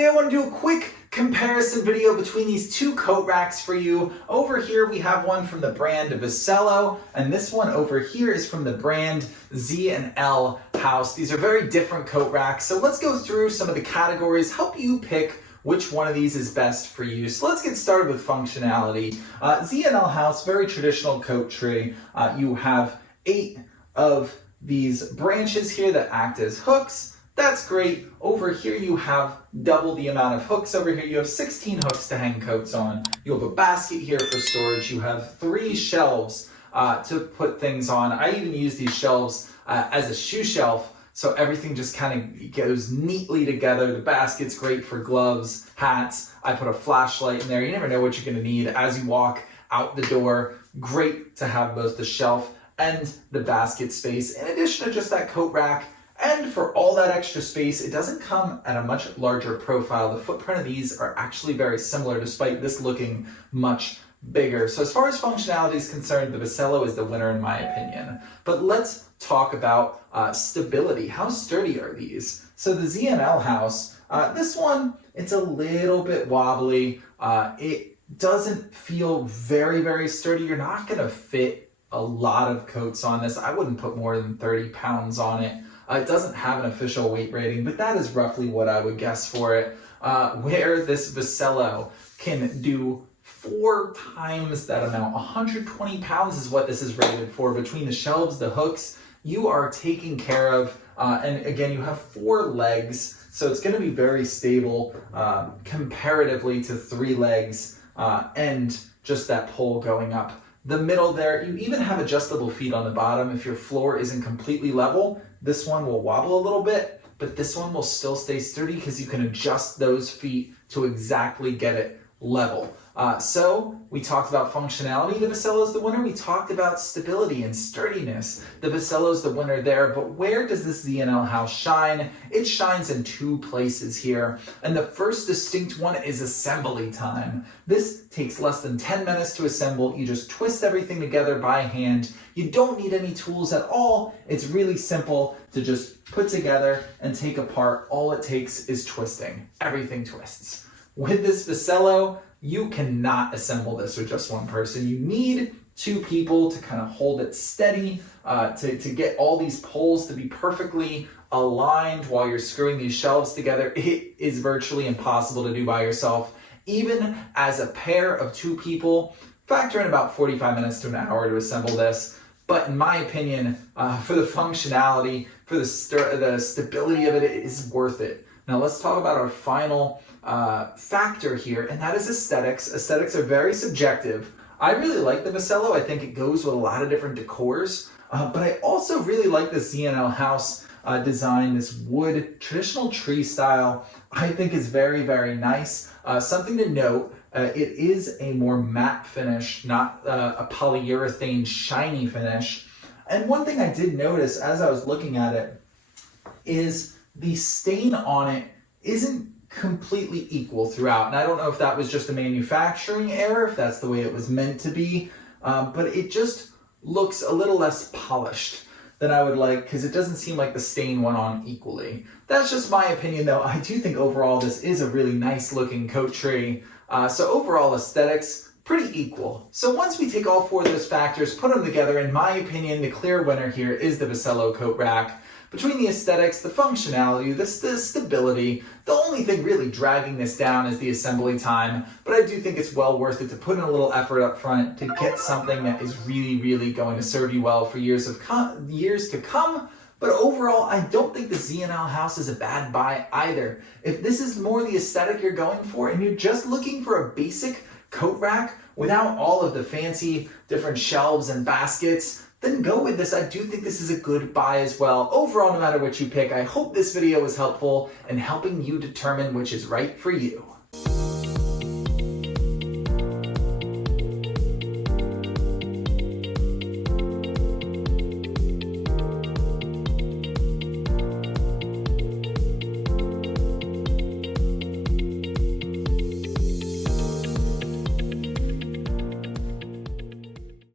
today I want to do a quick comparison video between these two coat racks for you. Over here we have one from the brand VECELO, and this one over here is from the brand Z&L House. These are very different coat racks, so let's go through some of the categories, help you pick which one of these is best for you. So let's get started with functionality. Z&L House, very traditional coat tree. You have 8 of these branches here that act as hooks. That's great. Over here you have double the amount of hooks. Over here you have 16 hooks to hang coats on. You have a basket here for storage. You have 3 shelves to put things on. I even use these shelves as a shoe shelf, so everything just kind of goes neatly together. The basket's great for gloves, hats. I put a flashlight in there. You never know what you're going to need as you walk out the door. Great to have both the shelf and the basket space, in addition to just that coat rack. And for all that extra space, it doesn't come at a much larger profile. The footprint of these are actually very similar, despite this looking much bigger. So as far as functionality is concerned, the VECELO is the winner in my opinion. But let's talk about stability. How sturdy are these? So the Z&L House, this one, it's a little bit wobbly. It doesn't feel very, very sturdy. You're not gonna fit a lot of coats on this. I wouldn't put more than 30 pounds on it. It doesn't have an official weight rating, but that is roughly what I would guess for it. Where this VECELO can do 4 times that amount. 120 pounds is what this is rated for. Between the shelves, the hooks, you are taken care of. And again, you have 4 legs, so it's going to be very stable comparatively to 3 legs and just that pole going up. The middle there, you even have adjustable feet on the bottom. If your floor isn't completely level, this one will wobble a little bit, but this one will still stay sturdy because you can adjust those feet to exactly get it level. So we talked about functionality. The VECELO is the winner. We talked about stability and sturdiness. The VECELO is the winner there, but where does this Z&L House shine? It shines in 2 places here, and the first distinct one is assembly time. This takes less than 10 minutes to assemble. You just twist everything together by hand. You don't need any tools at all. It's really simple to just put together and take apart. All it takes is twisting. Everything twists. With this VECELO, you cannot assemble this with just one person. You need 2 people to kind of hold it steady, to get all these poles to be perfectly aligned while you're screwing these shelves together. It is virtually impossible to do by yourself. Even as a pair of 2 people, factor in about 45 minutes to an hour to assemble this. But in my opinion, for the functionality, for the stability of it, it is worth it. Now let's talk about our final factor here, and that is aesthetics. Aesthetics are very subjective. I really like the VECELO. I think it goes with a lot of different decors, but I also really like the Z&L House design. This wood, traditional tree style, I think is very, very nice. Something to note, it is a more matte finish, not a polyurethane shiny finish. And one thing I did notice as I was looking at it is the stain on it isn't completely equal throughout. And I don't know if that was just a manufacturing error, if that's the way it was meant to be, but it just looks a little less polished than I would like, because it doesn't seem like the stain went on equally. That's just my opinion though. I do think overall this is a really nice looking coat tree. So overall aesthetics, pretty equal. So once we take all 4 of those factors, put them together, in my opinion, the clear winner here is the VECELO coat rack. Between the aesthetics, the functionality, the stability, the only thing really dragging this down is the assembly time, but I do think it's well worth it to put in a little effort up front to get something that is really, really going to serve you well for years to come. But overall, I don't think the Z&L House is a bad buy either. If this is more the aesthetic you're going for and you're just looking for a basic coat rack without all of the fancy different shelves and baskets, then go with this. I do think this is a good buy as well. Overall, no matter what you pick, I hope this video was helpful in helping you determine which is right for you.